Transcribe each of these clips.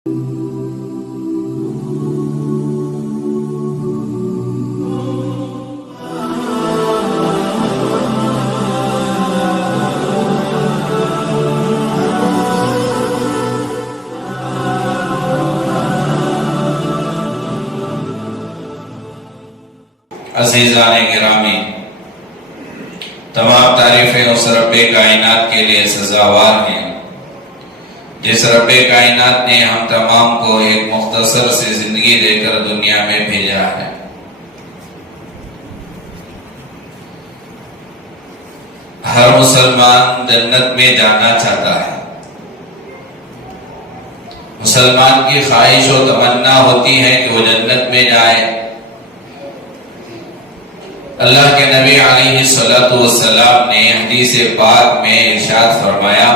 عزیزان گرامی، تمام تعریفیں اس رب کائنات کے لیے سزاوار ہیں جس رب کائنات نے ہم تمام کو ایک مختصر سی زندگی دے کر دنیا میں بھیجا ہے۔ ہر مسلمان جنت میں جانا چاہتا ہے۔ مسلمان کی خواہش و تمنا ہوتی ہے کہ وہ جنت میں جائے۔ اللہ کے نبی علیہ السلام نے حدیث پاک میں ارشاد فرمایا،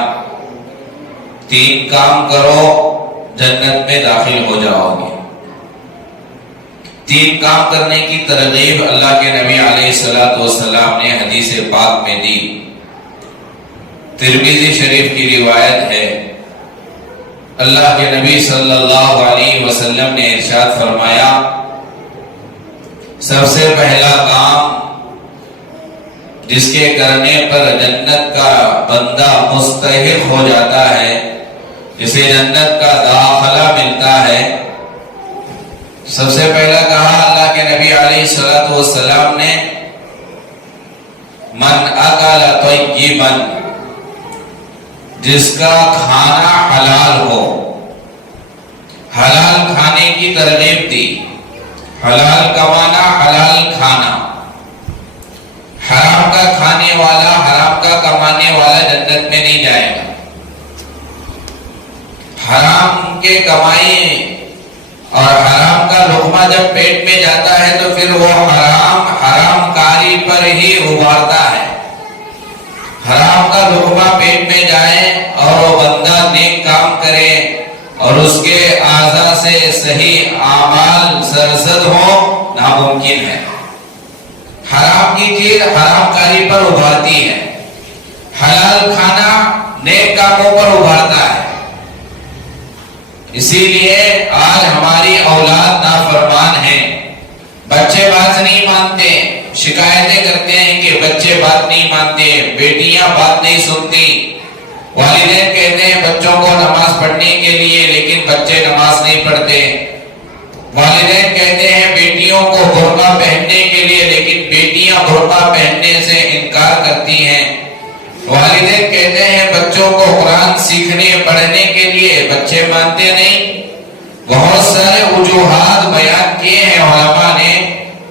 3 کام کرو جنت میں داخل ہو جاؤ گے۔ 3 کام کرنے کی ترغیب اللہ کے نبی علیہ السلام نے حدیث پاک میں دی۔ ترمذی شریف کی روایت ہے، اللہ کے نبی صلی اللہ علیہ وسلم نے ارشاد فرمایا، سب سے پہلا کام جس کے کرنے پر جنت کا بندہ مستحق ہو جاتا ہے، جسے جنت کا داخلہ ملتا ہے، سب سے پہلا کہا اللہ کے نبی علیہ السلام نے، من اکل طیبا، جس کا کھانا حلال ہو۔ حلال کھانے کی ترغیب دی، حلال کمانا، حلال کھانا۔ حرام کا کھانے والا، حرام کا کمانے والا جنت میں نہیں جائے گا۔ حرام کے کمائی اور حرام کا لقمہ جب پیٹ میں جاتا ہے تو پھر وہ حرام کاری پر ہی ابھارتا ہے۔ حرام کا لقمہ پیٹ میں جائے اور وہ بندہ نیک کام کرے اور اس کے اعضاء سے صحیح اعمال سرزد ہو، ناممکن ہے۔ حرام کی چیز حرام کاری پر ابھارتی ہے، حلال کھانا نیک کاموں پر ابھارتا ہے۔ اسی لیے آج ہماری اولاد نافرمان ہے۔ بچے بات نہیں مانتے، شکایتیں کرتے ہیں کہ بچے بات نہیں مانتے، بیٹیاں بات نہیں سنتی۔ والدین کہتے ہیں بچوں کو نماز پڑھنے کے لیے، لیکن بچے نماز نہیں پڑھتے۔ والدین کہتے ہیں بیٹیوں کو برقع پہننے کے لیے، لیکن بیٹیاں برقع پہننے سے انکار کرتی ہیں۔ والدین کہتے ہیں بچوں کو قرآن سیکھنے پڑھنے کے لیے، بچے مانتے نہیں۔ بہت سارے وجوہات بیان کیے ہیں علماء نے۔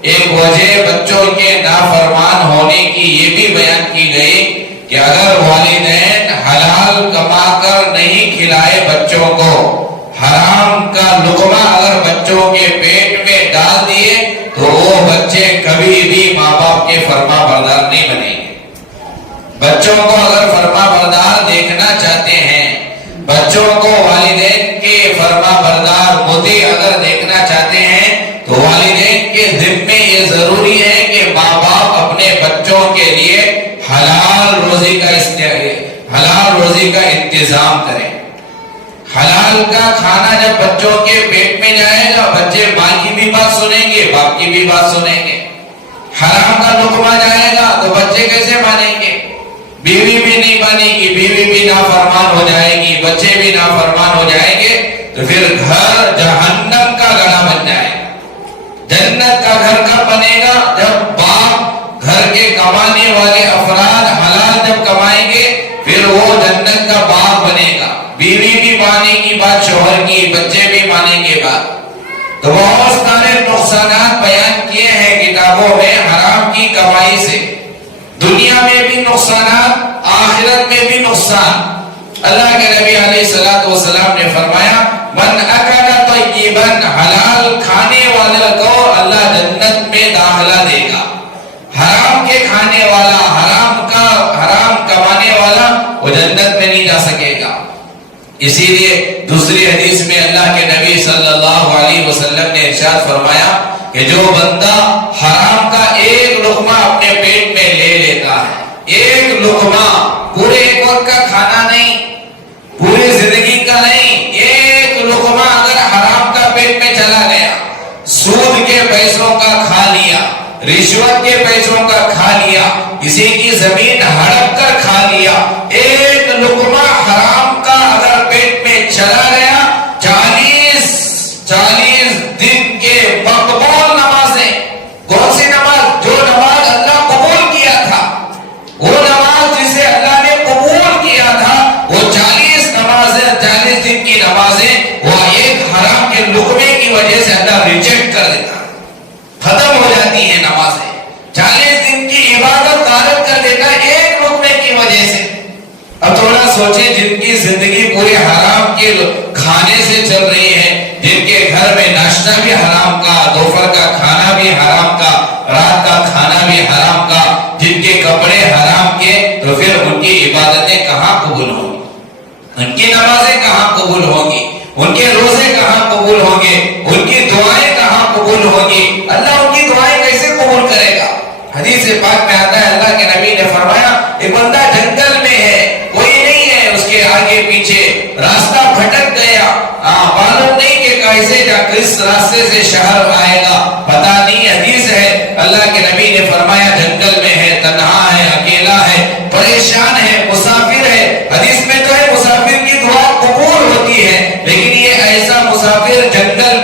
ایک وجہ بچوں کے نافرمان ہونے کی یہ بھی بیان کی گئی کہ اگر والدین حلال کما کر نہیں کھلائے بچوں کو، حرام کا لقمہ اگر بچوں کے پیٹ میں ڈال دیے تو وہ بچے کبھی بھی ماں باپ کے فرما بردار نہیں بنیں گے۔ بچوں کو اگر فرما بردار دیکھنا چاہتے ہیں، بچوں کو والدین کے فرما بردار مطیع اگر دیکھنا چاہتے ہیں، تو والدین کے ذمے یہ ضروری ہے کہ ماں باپ اپنے بچوں کے لیے حلال روزی کا انتظام کریں۔ حلال کا کھانا جب بچوں کے پیٹ میں جائے گا، بچے ماں کی بھی بات سنیں گے، باپ کی بھی بات سنیں گے۔ حرام کا لقمہ جائے گا تو بچے کیسے مانیں گے؟ بیوی بھی نہیں مانے گی، بیوی بھی نافرمان ہو جائے گی، بچے بھی نافرمان ہو جائیں گے، تو پھر گھر جہنم کا گڑھا بن جائے گا۔ جنت کا گھر کب بنے گا؟ جب باپ گھر کے کمانے والے افراد حلال جب کمائیں گے، پھر وہ جنت کا باغ بنے گا۔ بیوی بھی مانے گی بات شوہر کی، بچے بھی مانیں گے بات۔ تو بہت سارے نقصانات بیان کیے ہیں کتابوں میں حرام کی کمائی سے۔ دنیا میں بھی نقصانات، آخرت میں بھی نقصان۔ اللہ کے نبی علیہ السلام نے فرمایا، من اکل طیبا، حلال کھانے والے کو اللہ جنت میں داخلہ دے گا۔ حرام کے کھانے والا، حرام کمانے والا وہ جنت میں نہیں جا سکے گا۔ اسی لیے دوسری حدیث میں اللہ کے نبی صلی اللہ علیہ وسلم نے ارشاد فرمایا کہ جو بندہ حرام کا ایک لقمہ اپنے پیٹ میں لے لیتا ہے، ایک لقمہ، پورے ایک وقت کا کھانا نہیں، پوری زندگی کا نہیں، ایک لقمہ اگر حرام کا پیٹ میں چلا گیا، سود کے پیسوں کا کھا لیا، رشوت کے پیسوں کا کھا لیا، کسی کی زمین ہڑپ کر کھا لیا، ایک لقمہ حرام کا اگر پیٹ میں چلا گیا، 40 دن کے مقبول نمازیں، کون سی نماز؟ جو نماز اللہ قبول کیا تھا، وہ نماز جسے اللہ نے قبول کیا تھا، وہ 40 نمازیں، 40 دن کی نمازیں، وہ ایک حرام کے لقمے کی وجہ سے اللہ ریجیکٹ کر دیتا، ختم ہو جاتی ہیں نمازیں۔ 40 دن کی عبادت غارت کر دیتا ایک لقمے کی وجہ سے۔ اب تھوڑا سوچیں، جن کی زندگی پورے حرام کے کھانے سے چل رہی ہے، جن کے گھر میں ناشتہ بھی حرام کا، دوپہر کا کھانا بھی حرام کا، رات کا کھانا بھی حرام کا، جن کے کپڑے حرام کے، تو پھر ان کی عبادتیں کہاں قبول ہوں گی؟ ان کی نمازیں کہاں قبول ہوں گی؟ ان کے روزے کہاں قبول ہوں گے؟ ان کی دعائیں کہاں قبول ہوں گی؟ اللہ ان کی دعائیں کیسے قبول کرے گا؟ حدیث پاک میں آتا ہے، اللہ کے نبی نے فرمایا، ایک بندہ جنگل میں ہے، کوئی نہیں ہے اس کے آگے پیچھے، راستہ بھٹک گیا، معلوم نہیں کہ کیسے کس راستے سے شہر آئے گا، پتہ نہیں۔ حدیث ہے، اللہ کے نبی نے فرمایا، جنگل میں ہے، تنہا ہے، اکیلا ہے، پریشان ہے، مسافر ہے۔ حدیث میں تو ہے مسافر کی دعا قبول ہوتی ہے، لیکن یہ ایسا مسافر جنگل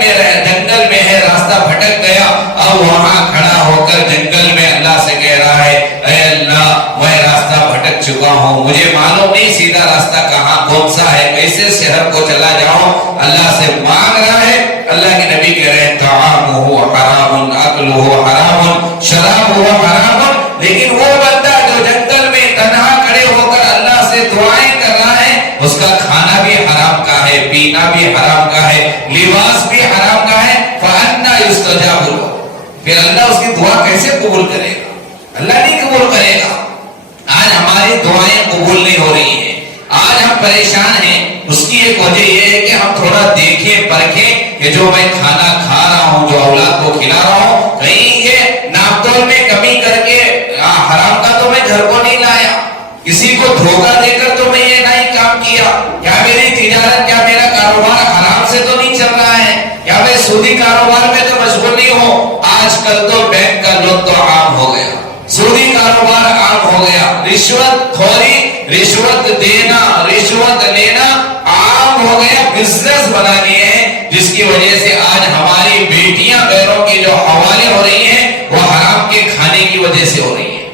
میں ہے، راستہ بھٹک گیا، اب وہاں کھڑا ہو کر جنگل میں اللہ سے کہہ رہا ہے، اے اللہ، میں راستہ بھٹک چکا ہوں، مجھے معلوم نہیں سیدھا راستہ کہاں کون سا ہے، کیسے شہر کو چلا جاؤں، اللہ سے مانگ رہا ہے۔ اللہ کے نبی کہہ رہے ہیں، طعامہ حرام، اکلہ حرام، شرابہ حرام، لیکن وہ بندہ جو جنگل میں تنہا کھڑے ہو کر اللہ سے دعائیں کر رہا ہے، اس کا کھانا بھی حرام کا ہے، پینا بھی حرام کا ہے، لباس بھی حرام کا ہے، فَأَنَّىٰ يُسْتَجَابُ لَهُ، پھر اللہ اس کی دعا کیسے قبول کرے گا؟ اللہ نہیں قبول کرے گا۔ آج ہماری دعائیں قبول نہیں ہو رہی ہیں، آج ہم پریشان ہیں، اس کی ایک وجہ یہ ہے کہ ہم تھوڑا دیکھیں پرکھیں کہ جو میں کھانا کھا رہا ہوں، جو اولاد کو کھلا رہا ہوں، کہیں یہ ناپ تول میں کمی کر کے حرام کا تو میں گھر کو نہیں لایا، کسی کو دھوکہ دے کر تو میں یہ نہیں کام کیا، کیا میری تجارت، کیا میرا کاروبار حرام سے تو نہیں چل رہا ہے، کیا میں سودی کاروبار میں تو مشغول نہیں ہوں۔ آج کل تو بینک کا لوٹ تو عام ہو گیا، سودی کاروبار عام ہو گیا، رشوت خوری، رشوت دینا، رشوت لینا عام ہو گیا، بزنس بنا لیے ہیں، جس کی وجہ سے آج ہماری بیٹیاں غیروں کی جو حوالے ہو رہی ہیں، وہ حرام کے کھانے کی وجہ سے ہو رہی ہیں۔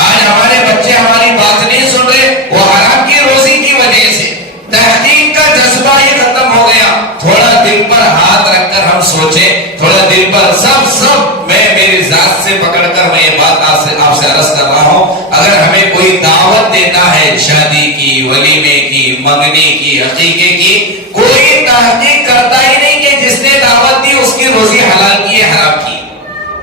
آج ہمارے بچے ہماری بات نہیں سن رہے، وہ حرام کی روزی کی وجہ سے۔ تحقیق کا جذبہ ہی ختم ہو گیا۔ تھوڑا دل پر ہاتھ رکھ کر ہم سوچیں، تھوڑا دل پر سب میں میری ذات سے پکڑ کر میں یہ بات آپ سے عرض کر رہا ہوں، اگر ہمیں کوئی دعوت دیتا ہے شادی کی، ولیمے کی، منگنی کی، عقیقے کی، کوئی تحقیق کرتا ہی نہیں کہ جس نے دعوت دی اس کی روزی حلال کی ہے حرام کی۔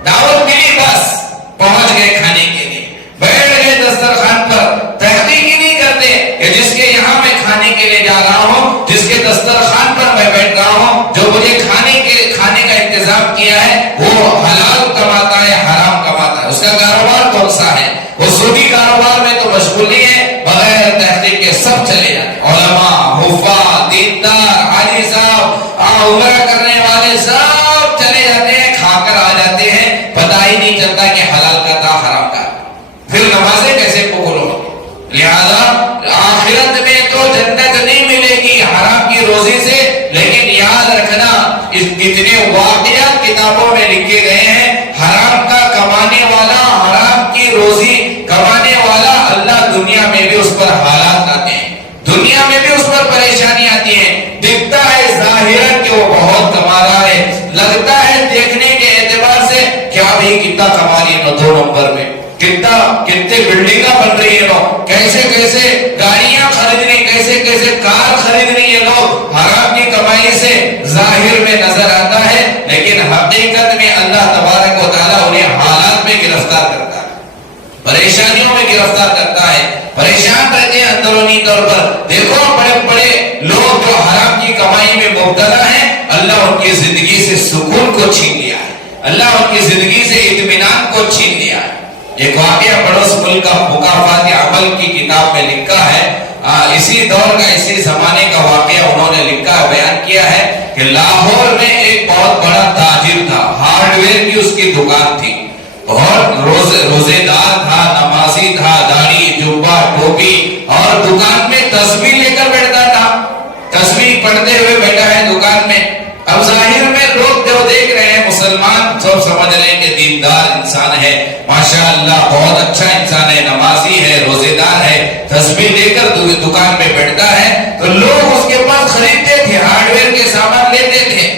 دعوت ملی، بس پہنچ گئے کھانے کے لیے، بیٹھ گئے دسترخوان پر، تحقیق ہی نہیں کرتے کہ جس کے یہاں میں کھانے کے لیے جا رہا ہوں، جس کے دسترخوان پر میں بیٹھ رہا ہوں، جو مجھے کھانے کا انتظام کیا ہے، وہ حلال کماتا ہے حرام کماتا ہے، اس کا کاروبار کون سا ہے؟ وہ سودی کاروبار میں تو مشغول نہیں ہے، بغیر تحقیق کے سب چلے جاتے، علماء، حفاظ، دیندار، حاجی صاحب، عمرہ کرنے والے سب چلے جاتے ہیں، کھا کر آ جاتے ہیں، پتہ ہی نہیں چلتا کہ حلال کا تھا حرام کا، پھر نمازیں کیسے قبول ہوں؟ لہذا آخرت میں تو جنت نہیں ملے گی حرام کی روزی سے، لیکن یاد رکھنا کتنے واقعات کتابوں میں لکھے گئے ہیں، حرام کا کمانے والا، حرام کی روزی کمانے والا، اللہ دنیا میں بھی اس پر حالات آتے ہیں، دنیا میں بھی اس پر پریشانی آتی ہے، دکھتا ہے ظاہراً کہ وہ بہت کما رہا ہے، لگتا ہے دیکھنے کے اعتبار سے کیا بھی کتنا کما رہی ہے 2 نمبر میں، کتنے بلڈنگاں بن رہی ہے لوگ، کیسے گاڑیاں خرید رہی، کیسے کار خرید رہی ہے لوگ، حرام کی کمائی سے ظاہر میں نظر آتا ہے، لیکن حقیقت میں اللہ تبارک و تعالیٰ انہیں حالات میں گرفتار کرتا ہے، پریشانیوں میں گرفتار کرتا ہے، پریشان رہتے ہیں اندرونی طور پر۔ دیکھو بڑے لوگ جو حرام کی کمائی میں مبتلا ہیں، اللہ ان کی زندگی سے سکون کو چھین لیا ہے، اللہ ان کی زندگی سے اطمینان کو چھین لیا ہے۔ ایک واقعہ پڑوس ملک کا مکافات عمل کی کتاب میں لکھا ہے، اسی دور کا اسی زمانے کا واقعہ انہوں نے لکھا ہے، بیان کیا ہے کہ لاہور میں ایک بہت بڑا تاجر تھا، ہارڈ ویئر کی اس کی دکان تھی، اور روزے دار تھا، نمازی تھا، داڑھی جبہ ٹوپی، اور دکان میں تسبیح لے کر بیٹھتا تھا، تسبیح پڑھتے ہوئے بیٹھا ہے دکان میں۔ اب ظاہر میں لوگ جو دیکھ رہے ہیں مسلمان سب سمجھ رہے ہیں کہ دیندار انسان ہے، ماشاءاللہ بہت اچھا انسان ہے، نمازی ہے، روزے دار ہے، تسبیح لے کر دکان میں بیٹھتا ہے، تو لوگ اس کے پاس خریدتے تھے، ہارڈ ویئر کے سامان لیتے تھے۔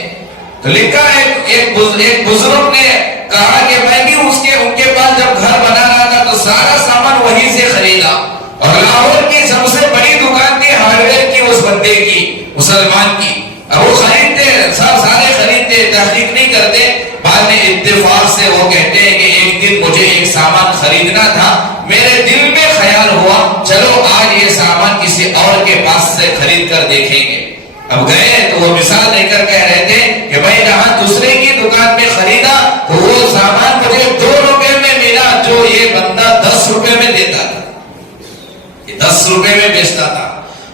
تو لکھا ہے ایک بزرگ نے کہا کہ میں بھی ان کے پاس جب گھر بنا رہا تھا تو سارا سامان وہیں سے خریدا، اور لاہور کی سب سے بڑی دکان تھی ہارڈ ویئر کی اس بندے کی، مسلمان کی، اب وہ خریدتے سارے خریدتے، تحقیق نہیں کرتے، بعد میں اتفاق سے وہ کہتے ہیں کہ ایک دن مجھے ایک سامان خریدنا تھا، میرے دل میں خیال ہوا چلو آج یہ سامان کسی اور کے پاس سے خرید کر دیکھیں گے۔ اب گئے تو وہ مثال دے کر کہہ رہے تھے کہ بھائی جہاں دوسرے کی دکان میں خریدا تو وہ سامان مجھے 2 روپے میں ملا جو یہ بندہ 10 روپے میں دیتا تھا، یہ 10 روپے میں بیچتا تھا۔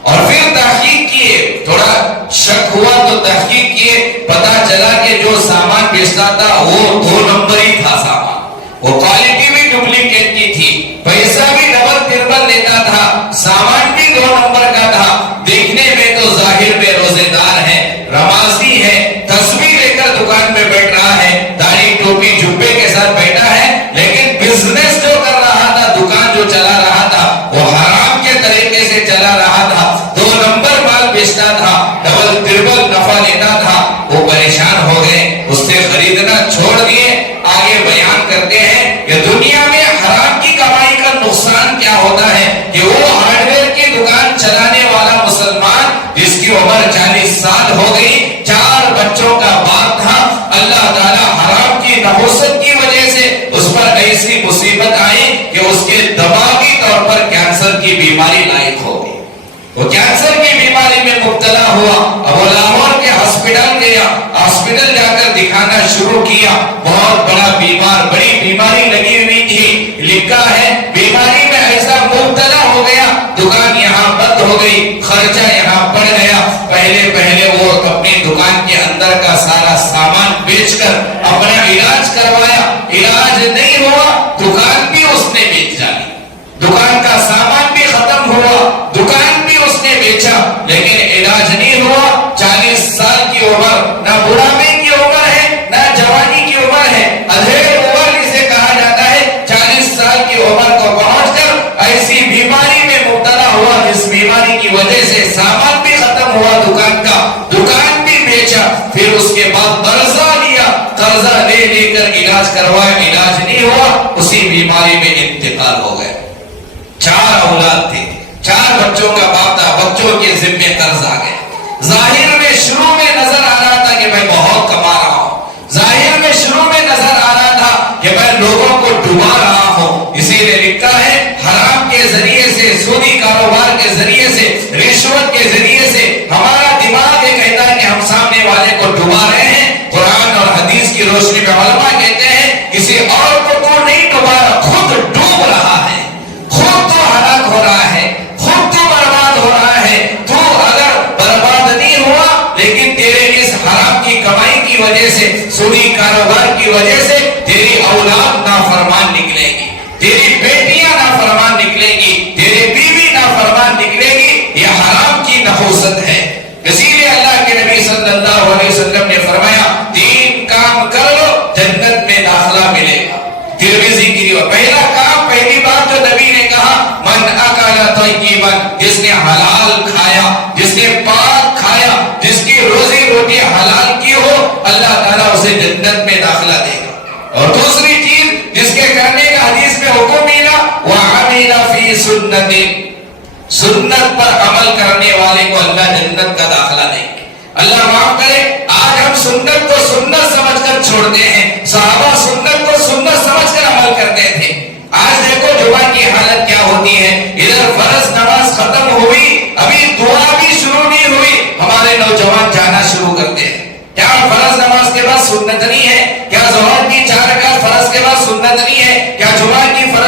اور پھر تحقیق کیے، تھوڑا شک ہوا تو تحقیق کیے، پتا چلا کہ جو سامان بیچتا تھا وہ 2 نمبر ہی تھا سامان، وہ کوالٹی بھی ڈپلیکیٹ کی تھی، پیسہ بھی ڈبل ٹربل لیتا تھا، سامان بھی 2 نمبر کا تھا، دیکھنے میں تو ظاہر میں روزے دار ہے، نمازی ہے، تسبیح لے کر دکان میں بیٹھ رہا ہے، داڑھی ٹوپی جبے کے ساتھ بیٹھا ہے، لیکن بزنس جو کر رہا تھا، دکان جو چلا رہا تھا وہ حرام کے طریقے سے چلا رہا تھا، 2 نمبر مال بیچتا تھا، ڈبل ٹربل نفع لیتا تھا۔ وہ پریشان ہو گئے، اس سے خریدنا چھوڑ دیے۔ آگے بیان کرتے ہیں کہ دنیا میں حرام کی کمائی کا نقصان کیا ہوتا ہے کہ وہ ہارڈ ویئر کی دکان چلانے والا مسلمان جس کی عمر 40 سال ہو گئی، 4 بچوں کا باپ تھا، اللہ تعالیٰ حرام کی نحوست کی وجہ سے اس پر ایسی مصیبت آئی کہ اس کے دماغی طور پر کینسر کی بیماری لاحق ہو گئی، وہ کینسر کی بیماری میں مبتلا ہوا۔ اب وہ لاہور کے ہاسپٹل گیا، ہاسپٹل جا کر دکھانا شروع کیا، بہت بڑا بیمار، بڑی بیماری لگی ہوئی تھی، لکھا ہے بیماری میں ایسا مبتلا ہو گیا، دکان یہاں بند ہو گئی، خرچہ یہاں بڑھ گیا۔ پہلے وہ اپنی دکان کے اندر کا سارا سامان بیچ کر اپنا علاج کروایا، علاج نہیں ہوا، دکان بھی اس نے بیچ ڈالی، دکان کا سامان بھی ختم ہوا، دکان بھی اس نے بیچا، لیکن علاج نہیں ہوا۔ 40 سال کی عمر، نہ بڑھاپے کی عمر ہے نہ جوانی کی عمر ہے، ادھیڑ عمر جسے کہا جاتا ہے، 40 سال کی عمر کو پہنچ کر ایسی بیماری میں مبتلا ہوا جس بیماری کی وجہ سے سامان بھی ختم ہوا دکان کا، دکان بھی بیچا، پھر اس کے بعد قرضہ لیا، قرضہ لے کر علاج کروایا، علاج نہیں ہوا، اسی بیماری میں انتقال ہو گیا۔ 4 اولاد تھے، 4 بچوں کا باپ تھا، بچوں کے ذمے قرض آ گئے۔ ظاہر میں شروع میں نظر آ رہا تھا کہ میں بہت کما رہا ہوں، ظاہر میں شروع میں نظر آ رہا تھا کہ میں لوگوں کو ڈبا رہا ہوں، اسی نے لکھا ہے حرام کے ذریعے سے، سودی کاروبار کے ذریعے سے، رشوت کے ذریعے سے ہمارا دماغ یہ کہتا ہے کہ ہم سامنے والے کو ڈبا رہے ہیں۔ قرآن اور حدیث کی روشنی میں علماء کہتے ہیں کسی اور کو تو نہیں ڈبا رہا، خود ڈوب رہا ہے، خود تو ہلاک ہو رہا ہے، خود تو برباد ہو رہا ہے۔ تو اگر برباد نہیں ہوا لیکن تیرے اس حرام کی کمائی کی وجہ سے، سودی کاروبار کی وجہ سے تیری اولاد نافرمان نکلے گی، تیری بیٹیاں نافرمان نکلے گی، تیری بیوی نافرمان نکلے گی، یہ حرام کی نحوست ہے۔ اسی لیے اللہ کے نبی صلی اللہ علیہ وسلم نے فرمایا 3 کام کر لو جنت میں داخلہ ملے گا۔ ترمذی کی روایت، پہلا کام، پہلی بات جو نبی نے کہا، من اکل طیبا، جس نے حلال کھایا، جس نے پاک کھایا، جس کی روزی روٹی حلال کی ہو، اللہ تعالیٰ اسے جنت میں داخلہ دے گا۔ اور دوسری چیز جس کے کرنے کا حدیث میں حکم ملا، وعمل فی سنت، سنت پر عمل کرنے والے کو اللہ جنت کا داخلہ دے گا۔ اللہ معاف کرے، آج ہم سنت کو سنت سمجھ کر چھوڑتے ہیں، صحابہ سنت کو سنت سمجھ کر عمل کرتے تھے۔ آج دیکھو جمعہ کی حالت کیا ہوتی ہے، ادھر فرض نماز ختم ہوئی، ابھی دعا بھی شروع نہیں ہوئی، ہمارے نوجوان جانا شروع کرتے ہیں۔ کیا فرض نماز کے بعد سنت نہیں ہے؟ کیا ظہر کی 4 رکعت فرض کے بعد سنت نہیں ہے؟ کیا جمعہ کی فرض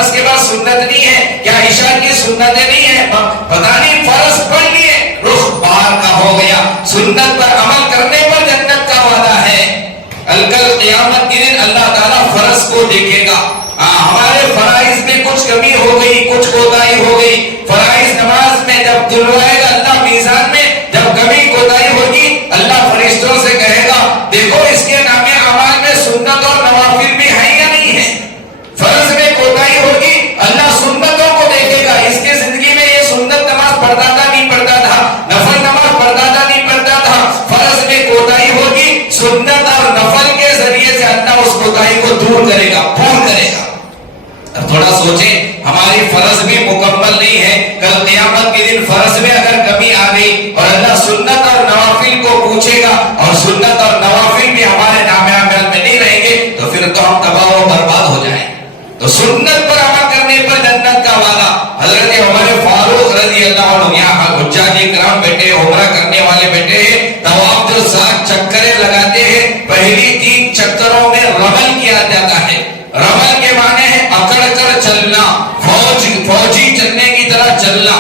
قیامت کے دن اللہ تعالیٰ فرض کو دیکھے گا. ہمارے فرائض میں کچھ کمی ہو گئی, کچھ کوتاہی ہو گئی, فرائض نماز میں جب دلوائے گا اللہ میزان میں, جب کمی کوتاہی ہوگی اللہ فرشتوں سے کہے گا دیکھو اس کے نام اعمال میں سنت اور نوافل بھی ہیں یا نہیں ہے. فرض میں کوتاہی ہوگی اللہ سنتوں کو دیکھے گا, اس کے زندگی میں یہ سنت نماز پڑھتا تھا نہیں پڑھتا تھا, نفل نماز پڑھتا تھا نہیں پڑھتا تھا. فرض میں کوتاہی ہوگی, سنت اور نفل کے ذریعے سے اللہ اس کوتاہی کو دور کرے گا, پور کرے گا. اب تھوڑا سوچیں, ہماری فرض بھی مکمل نہیں ہے, کل قیامت کے دن فرض میں اگر کمی آ گئی اور اللہ سنت اور نوافل کو پوچھے گا اور سنت اور نوافل بھی ہمارے نام عمل میں نہیں رہیں گے تو پھر تو ہم تباہ و برباد ہو جائیں. تو سنت پر عمل کرنے پر جنت کا وعدہ. حضرت عمر فاروق رضی اللہ عنہ, یہاں حجاج کرام بیٹھے, عمرہ کرنے والے بیٹھے ہیں, طواف جو 7 چکریں لگاتے ہیں, پہلی 3 چکروں میں رمل کیا جاتا ہے. رمل کے معنی ہے اکڑ کر چلنا, فوجی چلنے کی طرح چلنا.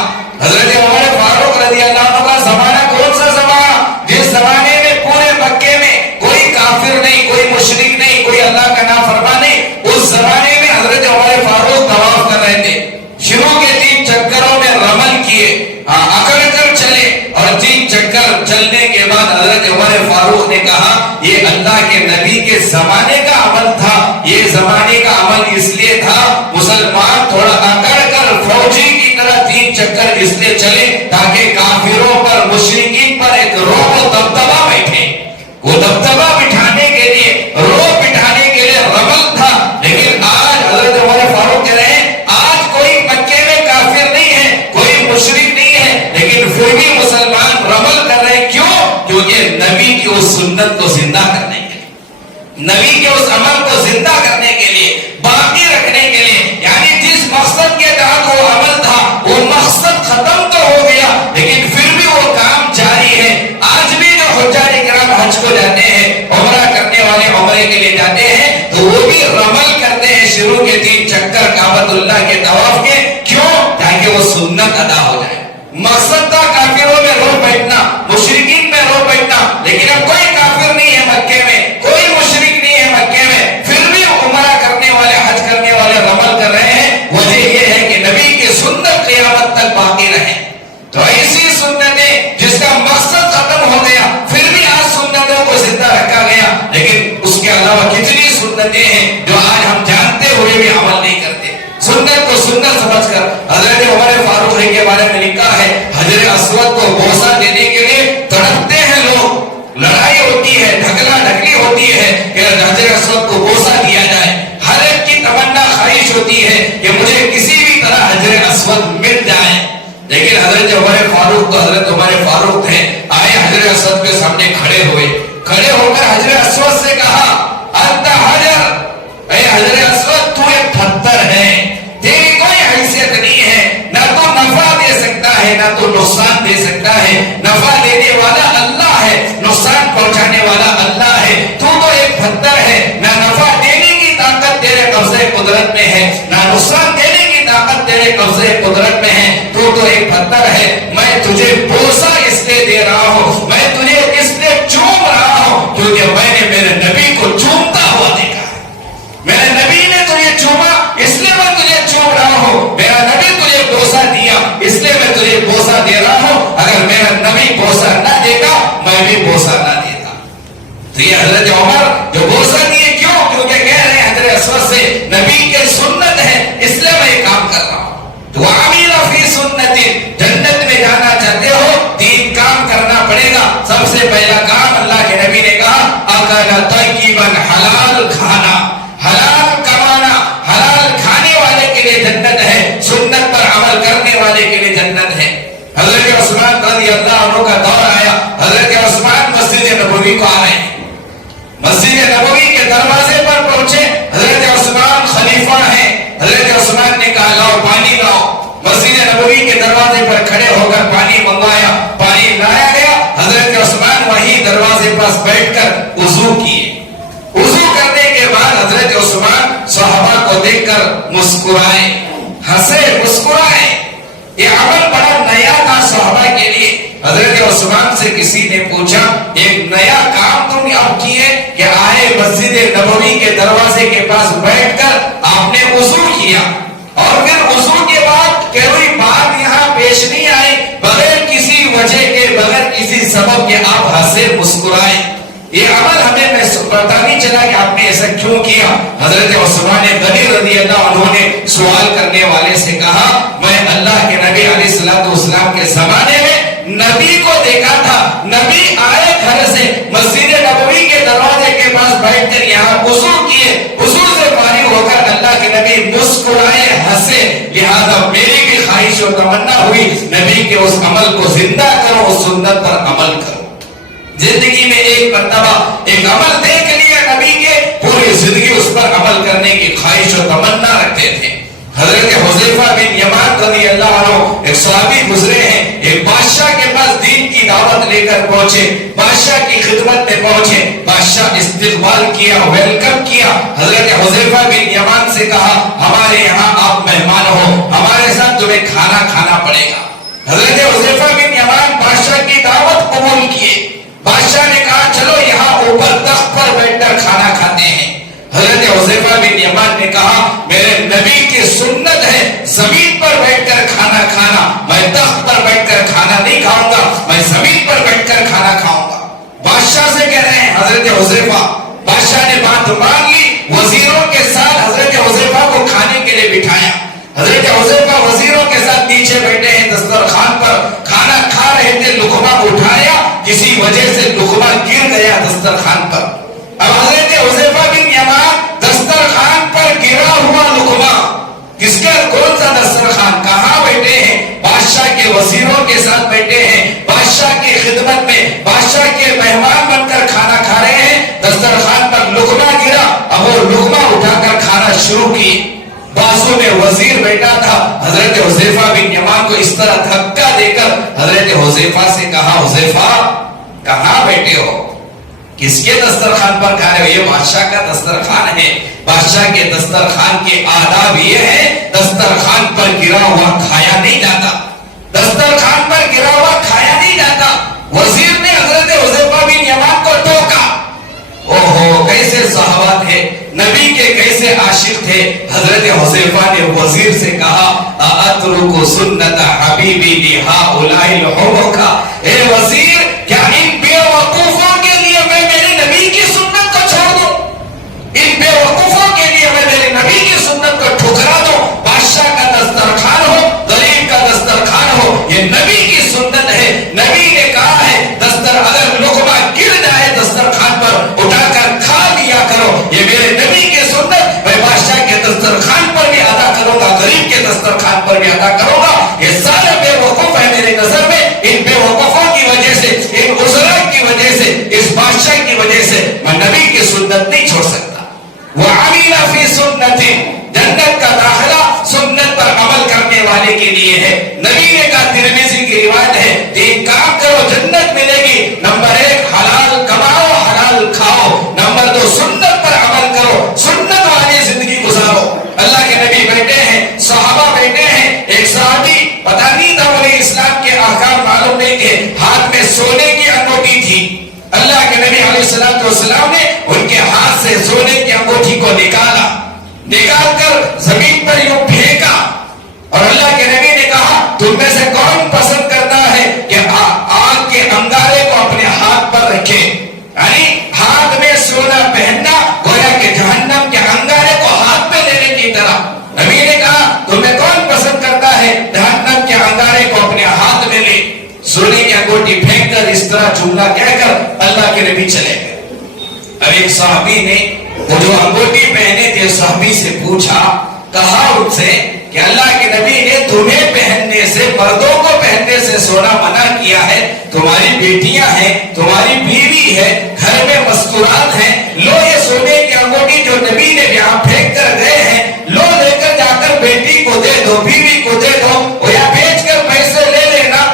حضرت عمر فاروق رضی اللہ عنہ کا زمانہ کون سا زمانہ, جس زمانے میں پورے مکے میں کوئی کافر نہیں, کوئی مشرک نہیں, کوئی اللہ کا نافرمان نہیں. اس زمانے میں حضرت عمر فاروق طواف کر رہے تھے. شروع کے 3 چکروں میں رمل کیے, اکڑ کر چلے, اور 3 چکر چلنے کے بعد حضرت عمر فاروق نے کہا یہ اللہ کے نبی کے زمانے کا عمل تھا. یہ زمانے کا عمل اس لیے تھا مسلمان تھوڑا اکڑ کر فوجی کی طرح 3 چکر اس لیے چلے تاکہ کافروں پر, مشرکین پر ایک روب و دبدبا بیٹھے. وہ دبدبا بٹھانے کے لیے, روب بٹھانے کے لیے رمل تھا. لیکن آج حضرت عمر فاروق کہہ رہے ہیں آج کوئی مکے میں کافر نہیں ہے, کوئی مشرک نہیں ہے, لیکن پھر بھی مسلمان رمل کر رہے ہیں. کیوں؟ کیونکہ نبی کی اس سنت کو زندہ کرنے کے لیے, نبی کے اس عمل کو زندہ کرنے کے لیے, باقی رکھنے کے لیے. یعنی جس مقصد کے تحت وہ عمل تھا وہ مقصد ختم تو ہو گیا, لیکن پھر بھی وہ کام جاری ہے. آج بھی جو حجاج کرام حج کو جاتے ہیں, عمرہ کرنے والے عمرے کے لیے جاتے ہیں, تو وہ بھی رمل کرتے ہیں شروع کے 3 چکر کعبۃ اللہ کے طواف کے. کیوں؟ تاکہ وہ سنت ادا ہو جائے. مقصد تھا کافروں میں رو بیٹھنا, مشرکین میں رو بیٹھنا, لیکن اب کوئی کافر نہیں ہے مکے میں, کوئی مشرک نہیں ہے مکے میں, پھر بھی عمرہ کرنے والے, حج کرنے والے رمل کر رہے ہیں. وجہ یہ ہے کہ نبی کی سنت قیامت تک باقی رہے. تو ایسی سنتیں جس کا مقصد ختم ہو گیا, پھر بھی آج سنتوں کو زندہ رکھا گیا. لیکن اس کے علاوہ کتنی سنتیں ہیں جو آج ہم جانتے ہوئے بھی عمل نہیں کرتے. سنت کو سنت سمجھ کر حضرت عمر فاروق کے بارے میں لکھا ہے حجر اسود کو بوسہ دینے کے لیے تڑپتے ہیں لوگ, لڑائی ہوتی ہے, ڈھکلا ڈھکلی ہوتی ہے کہ حجر اسود کو بوسہ دیا جائے. ہر ایک کی تمنا خواہش ہوتی ہے کہ مجھے کسی بھی طرح حجر اسود مل جائے. لیکن حضرت عمر فاروق تو حضرت عمر فاروق تھے, آئے حجر اسود کے سامنے کھڑے ہوئے, کھڑے ہو کر حجر اسود سے کہا انت حجر, اے حجر اسود تو ایک پتھر ہے, تیری کوئی حیثیت نہیں ہے, نہ تو نفع دے سکتا ہے نہ تو نقصان دے سکتا ہے. نفع دینے والا اللہ ہے, نقصان پہنچانے والا اللہ ہے. تو ایک پتھر ہے, نہ نفع دینے کی طاقت تیرے قبضے قدرت میں ہے, نہ نقصان دینے کی طاقت تیرے قبضے قدرت میں ہے. تو ایک پتھر ہے. میں تجھے بوسہ اس لیے دے رہا ہوں, میں تجھے اس لیے چوم رہا ہوں کیونکہ میں نے میرے نبی کو چومتا ہوا دیکھا. میرے نبی نے تجھے چوما, اس لیے میں تجھے چوم رہا ہوں. میرا نبی تجھے بوسہ دیا, اس لیے میں تجھے بوسہ دے رہا ہوں. اگر میرا نبی بوسہ نہ دیتا میں بھی بوسہ نہ دیتا. تو یہ حضرت عمر جو بوسہ دیے, کیوں؟ کیونکہ کہہ رہے ہیں حضرت اسود سے نبی کے سنت ہے, اس لیے میں یہ کام کر رہا ہوں. تو عامل فی سنت, جنت میں جانا چاہتے ہو 3 کام کرنا پڑے گا. سب سے پہلا کام اللہ کے نبی نے کہا اکل طیبا, حلال کھانا, حلال کمانا. حلال کھانے والے کے لیے جنت ہے, سنت پر عمل کرنے والے کے لیے جنت ہے. حضرت عثمان رضی اللہ عنہ کا دور آیا, حضرت عثمان مسجد نبوی کو آ رہے ہیں, مسجد نبوی کے دروازے پر پہنچے. حضرت عثمان خلیفہ ہیں. حضرت عثمان نے کہا لاؤ پانی لاؤ. مسجد نبوی کے دروازے پر کھڑے ہو کر پانی منگوایا, پانی لایا گیا. حضرت عثمان وہیں دروازے پر بیٹھ کر وضو کیے. وضو کرنے کے بعد حضرت عثمان صحابہ کو دیکھ کر مسکرائے, ہنسے, مسکرائے. یہ عمل بڑا نیا تھا صحابہ کے لیے. حضرت عثمان سے کسی نے پوچھا ایک نیا کام تم اب کیے کہ آئے مسجد نبوی کے دروازے کے پاس بیٹھ کر آپ نے وضو کیا اور پھر وضو کے بعد کوئی بات یہاں پیش نہیں آئی، بغیر کسی وجہ کے، بغیر کسی سبب کے آپ ہنسے مسکرائے، یہ عمل ہمیں پتہ نہیں چلا کہ آپ نے ایسا کیوں کیا۔ حضرت عثمان غنی رضی اللہ عنہ نے سوال کرنے والے سے کہا، میں اللہ کے نبی علیہ الصلوۃ والسلام کے زمانے میں نبی کو دیکھا تھا، نبی آئے گھر سے مسجد نبوی کے دروازے کے پاس بیٹھ کر یہاں وضو کیے، وضو سے فارغ ہو کر اللہ کے نبی مسکرائے، ہنسے، لہذا میری بھی خواہش و تمنا ہوئی نبی کے اس عمل کو زندہ کرو، اس سنت پر عمل کرو۔ زندگی میں ایک مرتبہ ایک عمل دیکھ لیا نبی کے، پوری زندگی اس پر عمل کرنے کی خواہش و تمنا رکھتے تھے۔ حضرت حذیفہ بن یمان رضی اللہ عنہ ایک صحابی گزرے ہیں، ایک بادشاہ کے پاس دین کی دعوت لے کر پہنچے، بادشاہ کی خدمت میں پہنچے، بادشاہ استقبال کیا، ویلکم کیا۔ حضرت حذیفہ بن یمان سے کہا، ہمارے یہاں آپ مہمان ہو، ہمارے ساتھ تمہیں کھانا کھانا پڑے گا۔ حضرت حذیفہ بن یمان بادشاہ کی دعوت قبول کیے۔ بادشاہ نے کہا چلو یہاں اوپر تخت پر بیٹھ کر کھانا کھاتے ہیں۔ حضرت حذیفہ بن یمان نے کہا میرے نبی کی سنت ہے زمین پر بیٹھ کر کھانا کھانا، میں تخت پر بیٹھ کر کھانا نہیں کھاؤں گا، میں زمین پر بیٹھ کر کھانا کھاؤں گا۔ بادشاہ سے کہہ رہے ہیں حضرت حذیفہ، بادشاہ نے بات مان لی، وزیروں کے ساتھ حضرت حذیفہ کو کھانے کے لیے بٹھایا۔ حضرت حذیفہ وزیروں کے ساتھ نیچے بیٹھے ہیں دسترخوان پر، کھانا کھا رہے تھے، لقمہ اٹھایا، کسی وجہ سے لقمہ گر گیا دسترخوان پر۔ اب حضرت حذیفہ بن یمان دسترخوان پر گرا ہوا لقمہ، کس کا کون سا دسترخوان، کہاں بیٹھے ہیں، بادشاہ کے وزیروں کے ساتھ بیٹھے ہیں، بادشاہ کی خدمت میں بادشاہ کے مہمان بن کر کھانا کھا رہے ہیں، دسترخوان پر لقمہ گرا، اب وہ لقمہ اٹھا کر کھانا شروع کی۔ بازو میں وزیر بیٹھا تھا، حضرت حذیفہ بن یمان کو اس طرح دھکا دے کر حضرت حذیفہ سے کہا، حذیفہ کہاں بیٹھے ہو، کس کے دسترخوان پر کھا رہے ہو؟ یہ بادشاہ کا دسترخوان ہے، بادشاہ کے دسترخوان کے آداب یہ ہے دسترخوان پر گرا ہوا کھایا نہیں جاتا، دسترخوان پر گرا ہوا کھایا نہیں جاتا۔ وزیر نے حضرت حذیفہ بن یمان کو ٹوکا، اوہو کیسے صحابہ تھے، نبی کے کیسے عاشق تھے۔ حضرت حذیفہ نے وزیر سے کہا، اترک سنت حبیبی لہؤلاء الحمق، اے وزیر کیا ان بے وقوفوں کے لیے میں میرے نبی کی سنت کو چھوڑ دوں، ان بے وقوفوں کے لیے میں میرے نبی کی سنت کو ٹھکرا دوں؟ بادشاہ کا دسترخوان ہو، غریب کا دسترخوان ہو، یہ نبی کی سنت ہے، نبی نے کہا ہے اگر لقمہ گر جائے دسترخوان پر اٹھا کر کھا لیا کرو، یہ میرے نبی کی سنت، میں بادشاہ کے دسترخوان پر بھی ادا کروں گا، غریب کے دسترخوان پر بھی ادا کروں گا۔ یہ سارے بے وقوف ہے میرے نظر میں، ان بے وقوفوں کی وجہ سے، ان عذراء کی وجہ سے، اس بادشاہ کی وجہ سے میں نبی کی سنت نہیں چھوڑ سکتا۔ وَعَمِلَ فِي سُنَّةٍ، جنت کا داخلہ سنت پر عمل کرنے والے کے لیے ہے۔ نبی نے کہا، ترمذی کی روایت ہے، تین کام کرو جنت ملے گی، نمبر 1 حلال کماؤ حلال کھاؤ، نمبر 2 سنت پر عمل کرو، سنت والی زندگی گزارو۔ اللہ کے نبی بیٹھے ہیں، صحابہ بیٹھے ہیں، ایک صحابی پتہ نہیں تھا انہیں اسلام کے احکام معلوم نہیں تھے، ہاتھ میں سونے کی انگوٹھی تھی، اللہ کے نبی علیہ الصلوۃ والسلام نے ان کے ہاتھ سے سونے کی انگوٹھی کو نکال کر زمین پر یوں پھینکا، اور اللہ کے نبی نے کہا تم میں سے کون پسند کرتا ہے کہ آگ کے انگارے کو اپنے ہاتھ پر رکھے، یعنی ہاتھ میں سونا پہننا گویا کہ جہنم کے انگارے کو ہاتھ میں لینے کی طرح۔ نبی نے کہا تمہیں کون پسند کرتا ہے جہنم کے انگارے کو اپنے ہاتھ میں لے، سونے کی انگوٹھی پھینک کر اس طرح جملہ کہہ کر اللہ کے نبی چلے گئے۔ اب ایک صحابی نے وہ جو انگوٹھی پہنے تھے صحابی سے پوچھا، کہا ان سے کہ اللہ کے نبی نے تمہیں پہننے سے، مردوں کو پہننے سے سونا منع کیا ہے، تمہاری بیٹیاں ہیں، تمہاری بیوی ہے، گھر میں مستورات ہیں، لو یہ سونے کی انگوٹھی جو نبی نے یہاں پھینک کر گئے ہیں، لو لے کر جا کر بیٹی کو دے دو، بیوی کو دے دو، یا بیچ کر پیسے لے لینا۔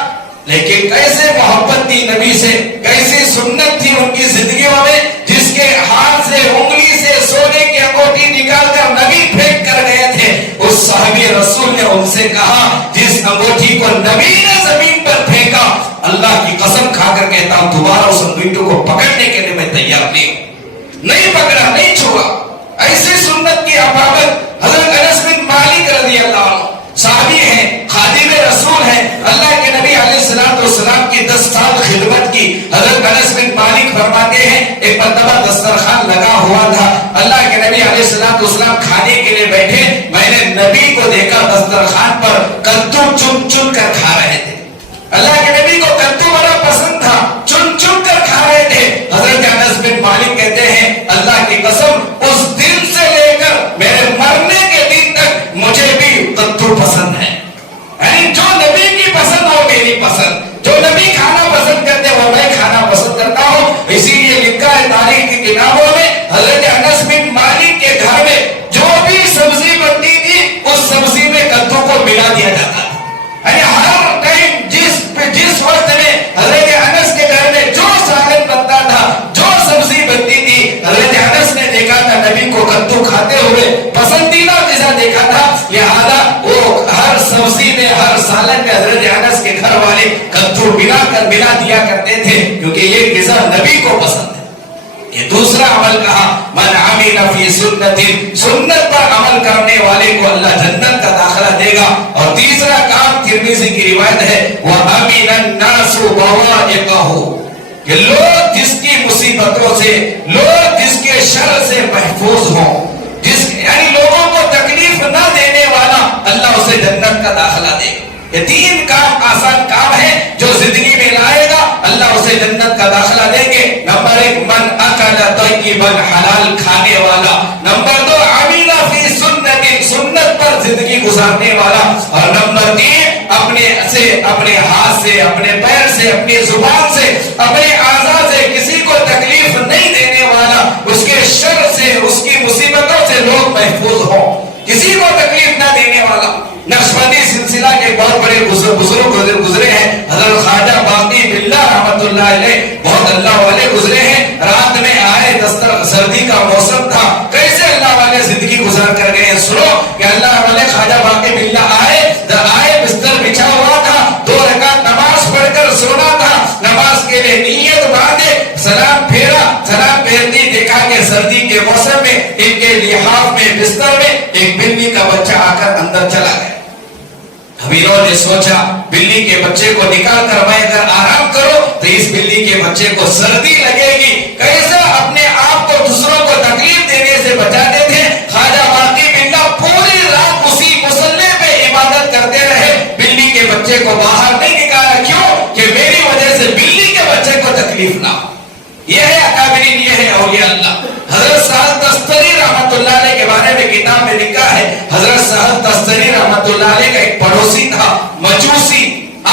لیکن کیسے محبت تھی نبی سے، کیسی سنت تھی ان کی زندگیوں میں، جس کے ہاتھ سے انگلی سے سونے کی انگوٹھی نکال کر نبی پھینک کر گئے تھے۔ اس صحابی رسول نے ان سے کہا جس انگوٹھی کو نبی نے زمین پر پھینکا، اللہ کی قسم کھا کر کہتا ہوں دوبارہ اس انگوٹھی کو پکڑنے کے لیے میں تیار نہیں ہوں۔ نہیں پکڑا, نہیں چھوا. ایسی سنت کی ابابت حضرت انس بن مالک رضی اللہ عنہ صحابی ہیں, خادم رسول ہیں, اللہ کے نبی علیہ السلام کی 10 سال خدمت کی. حضرت انس بن مالک فرماتے ہیں ایک مرتبہ دسترخوان لگا ہوا تھا, اللہ کے نبی علیہ السلام کھانے کے لیے بیٹھے, میں نے نبی کو دیکھا دسترخوان پر کدو چن چن کر کھا رہے تھے. اللہ کے نبی کو کدو بڑا پسند تھا, چن چن کر کھا رہے تھے. حضرت انس بن مالک کہتے ہیں اللہ کی قسم اس دن سے لے کر میرے مرنے کے دن تک مجھے بھی کدو پسند ہے. یعنی جو نبی کی پسند ہو میری پسند, جو نبی کھانا پسند کرتے وہ میں کھانا پسند کرتا ہوں. اسی لیے لکھا ہے تاریخ کی کتابوں میں حضرت انس بن مالک کے گھر میں جو بھی سبزی بنتی تھی اس سبزی میں کدو کو ملا دیا جاتا تھا. یعنی ہر ٹائم جس وقت میں حضرت انس کے گھر میں جو سالن بنتا تھا, جو سبزی بنتی تھی, حضرت انس نے دیکھا تھا نبی کو کدو کھاتے ہوئے, پسندیدہ غذا دیکھا تھا, لہذا وہ ہر سبزی میں ہر سالن میں حضرت انس کے گھر والے کدو ملا دیا کرتے تھے, کیونکہ یہ غذا نبی کو پسند ہے. یہ دوسرا عمل کہا من عمل فی سنت, سنت پر عمل کرنے والے کو اللہ جنت کا داخلہ دے گا. اور تیسرا کام ترمذی کی روایت ہے وَأَمِنَ النَّاسُ بَوَائِقَهُ, کہ لوگ جس کی مصیبتوں سے, لوگ جس کے شر سے محفوظ ہوں, یعنی لوگوں کو تکلیف نہ دینے والا, اللہ اسے جنت کا داخلہ دے گا. یہ 3 کام آسان کام ہے جو زندگی میں لائے گا اللہ اسے جنت کا داخلہ دیں گے. نمبر 1 من اکل طیبا, حلال کھانے والا. نمبر 2 عمل فی سنت, سنت پر زندگی گزارنے والا. اور نمبر 3 اپنے ہاتھ سے, اپنے پیر سے, اپنی زبان سے, اپنے اعضاء سے کسی کو تکلیف نہیں دینے والا, اس کے شر سے, اس کی مصیبتوں سے لوگ محفوظ ہوں, کسی کو تکلیف نہ دینے والا. نقشبندی سلسلہ کے بہت بڑے بزرگ گزرے ہیں, حضرت خواجہ باقی باللہ رحمت اللہ علیہ, بہت اللہ والے گزرے ہیں. رات میں آئے, سردی کا موسم تھا, کیسے اللہ والے زندگی گزار کر گئے. سنو کہ اللہ والے خواجہ باقی باللہ آئے, بستر بچھا ہوا تھا, 2 رکعت نماز پڑھ کر سونا تھا, نماز کے لیے نیت باندھے, سلام پھیرا, سلام پھیرتی دیکھا کہ سردی کے موسم میں ان کے لحاف میں, بستر میں ایک بلی کا بچہ آ کر اندر چلا گیا. انہوں نے سوچا بلی کے بچے کو نکال کر میں اگر آرام کرو تو اس بلی کے بچے کو سردی لگے گی. کیسا اپنے آپ کو دوسروں کو تکلیف دینے سے بچاتے تھے. خواجہ باقی باللہ پوری رات اسی مسلح پہ عبادت کرتے رہے, بلی کے بچے کو باہر نہیں نکالا. کیوں؟ کہ میری وجہ سے بلی کے بچے کو تکلیف نہ ہو. یہ ہے اکابرین, یہ ہے اولیاء اللہ. حضرت سعد تستری رحمت اللہ علیہ کے بارے میں کتاب میں لکھا ہے, حضرت سعد تستری رحمت اللہ علیہ کا ایک پڑوسی تھا, مجوسی,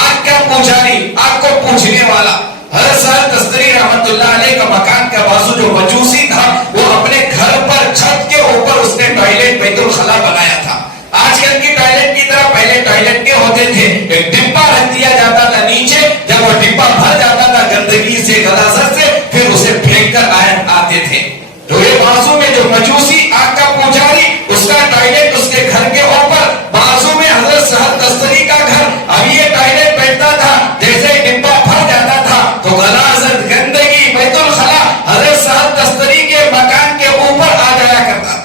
آگ کا پجاری, آگ کو پوجنے والا. حضرت سعد تستری رحمت اللہ علیہ کا مکان کا بازو جو مجوسی تھا, وہ اپنے گھر پر چھت کے اوپر اس نے ٹوائلٹ بیت الخلا بنایا تھا. آج کل کی ٹوائلٹ کی طرح پہلے ٹوائلٹ کے ہوتے تھے, ایک ڈبہ رکھ دیا جاتا تھا نیچے, جب وہ ڈبہ بھر جاتا تھا گندگی سے, غلاظت سے, پھر اسے پھینک کر آتے تھے. تو یہ بازو میں جو مجوسی, آگ کا پجاری, اس کا ٹوائلٹ اس کے گھر کے اوپر, بازو میں حضرت سعد تستری کا گھر. اب یہ ٹوائلٹ بیٹھتا تھا, جیسے ڈبہ بھر جاتا تھا تو غلاظت, گندگی, بیت الخلا حضرت سعد تستری کے مکان کے اوپر آ جایا کرتا.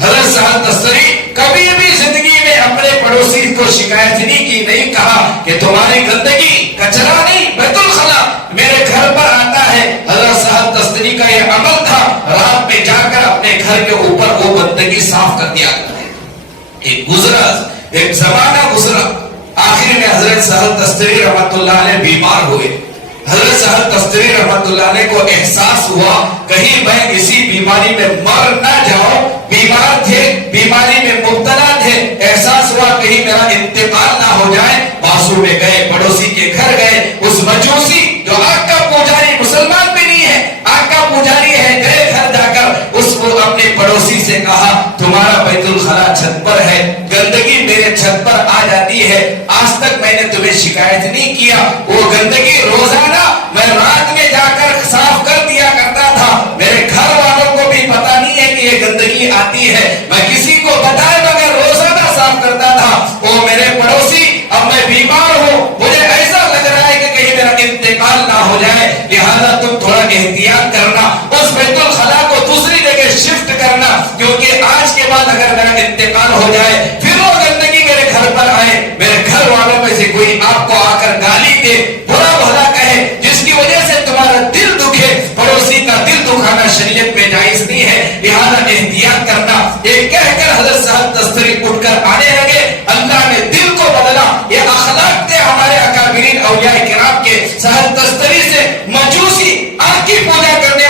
حضرت سعد تستری کبھی بھی زندگی میں اپنے پڑوسی کو شکایت نہیں کی, نہیں کہا کہ تمہاری گندگی, کچرا نہیں, بیت الخلا میرے گھر پر آتا ہے. حضرت سعد تستری کا یہ عمل تھا, رات میں جا کر اپنے گھر کے اوپر وہ گندگی صاف کر دیا کرتے. ایک زمانہ گزرا, آخر میں حضرت سعد تستری رحمت اللہ علیہ بیمار ہوئے. حضرت سعد تستری رحمت اللہ علیہ کو احساس ہوا کہیں میں اسی بیماری میں مر نہ جاؤں. بیمار تھے, بیماری میں مبتلا تھے, احساس ہوا کہیں میرا انتقال نہ ہو جائے. بازو میں گئے, پڑوسی کے گھر گئے, اس مجوسی جو آگ کا پجاری, مسلمان بھی نہیں ہے, آگ کا پجاری ہے, گئے گھر جا کر اس کو اپنے پڑوسی سے کہا تمہارا بیت الخلا چھت پر ہے, گندگی میرے چھت پر آ جاتی ہے, آج تک میں نے تمہیں شکایت نہیں کیا. وہ گندگی روزانہ میں رات میں جا کر صاف کر دیا کرتا تھا, میرے گھر والوں کو بھی پتا نہیں ہے کہ یہ گندگی آتی ہے, میں کسی کو بتائے بغیر روزانہ صاف کرتا تھا. وہ میرے پڑوسی, اب میں بیمار ہوں, مجھے ایسا لگ رہا ہے کہ کہیں میرا انتقال نہ ہو جائے, لہذا تم تھوڑا احتیاط کرنا, اس بیت الخلا کو ہو جائے، پھر وہ گندگی میرے گھر پر آئے، میرے گھر والوں میں سے کوئی آپ کو آ کر گالی دے، برا بھلا کہے، جس کی وجہ سے تمہارا دل دکھے، پڑوسی کا دل دکھانا شریعت میں جائز نہیں ہے، لہذا احتیاط کرنا۔ یہ کہہ کر حضرت صاحب تستری اٹھ کر آنے لگے، اللہ نے دل کو بدلا۔ یہ اخلاق تھے ہمارے اکابرین اولیاء کرام کے۔ صاحب تستری سے مجوسی، آگ کی پوجا کرنے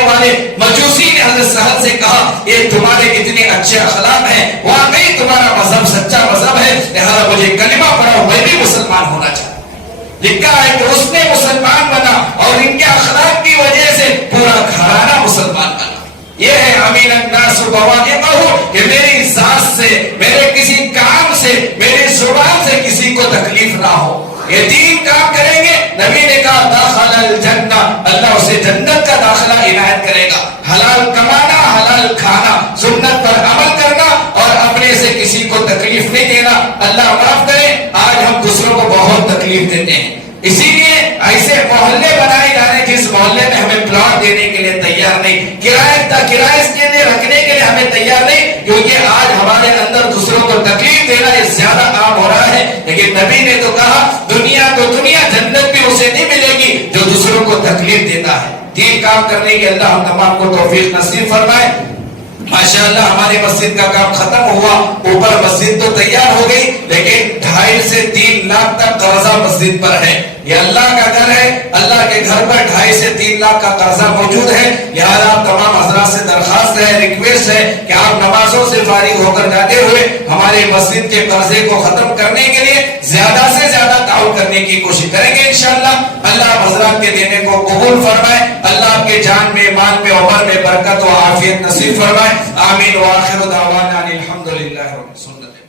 والے مجوسی نے حضرت صاحب سے کہا یہ تمہارے اتنے اچھے اخلاق ہیں، واقعی تمہارا مذہب سچا مذہب ہے، لہذا مجھے کلمہ پڑھاؤ، میں بھی مسلمان ہونا چاہتا ہوں۔ لکھا ہے کہ اس نے مسلمان بنا اور ان کے اخلاق کی وجہ سے پورا گھرانہ مسلمان بنا۔ یہ ہے امین الناس بواقعہ، کہ میری ذات سے، میرے کسی کام سے، میری زبان سے کسی کو تکلیف نہ ہو۔ یہ تین کام کریں گے، نبی نے کہا داخل الجنہ، اللہ اسے جنت کا داخلہ عنایت کرے گا۔ حلال کمانا، حلال کھانا، سنت پر عمل کرنا اور اپنے سے کسی کو تکلیف نہیں دینا۔ اللہ معاف کرے، آج ہم دوسروں کو بہت تکلیف دیتے ہیں، اسی لیے ایسے محلے بنائے جا رہے جس محلے میں ہمیں پلاٹ دینے کے لیے تیار نہیں، کرائے کے لیے رکھنے کے لیے ہمیں تیار نہیں، کیونکہ آج ہمارے اندر دوسروں کو تکلیف دینا یہ زیادہ عام ہو رہا ہے۔ لیکن نبی نے تو کہا دنیا تو دنیا، جنت بھی اسے نہیں ملے گی جو دوسروں کو تکلیف دیتا ہے۔ تین کام کرنے کے اللہ ہم تمام کو توفیق نصیب فرمائے۔ ماشاءاللہ ہماری مسجد کا کام ختم ہوا، اوپر مسجد تو تیار ہو گئی، لیکن 2.5 سے 3 لاکھ تک قرضہ مسجد پر ہے۔ یہ اللہ کا گھر ہے، اللہ کے گھر پر 2.5 سے 3 لاکھ کا قرضہ موجود ہے، لہذا آپ تمام حضرات سے درخواست ہے، ریکویسٹ ہے کہ آپ نمازوں سے فارغ ہو کر جاتے ہوئے ہمارے مسجد کے قرضے کو ختم کرنے کے لیے زیادہ سے زیادہ تعاون کرنے کی کوشش کریں گے انشاءاللہ۔ اللہ آپ حضرات کے دینے کو قبول فرمائے، اللہ آپ کے جان میں، مال میں، عمر میں برکت و عافیت نصیب فرمائے، آمین۔ وآخر دعوانا الحمدللہ رب العالمین۔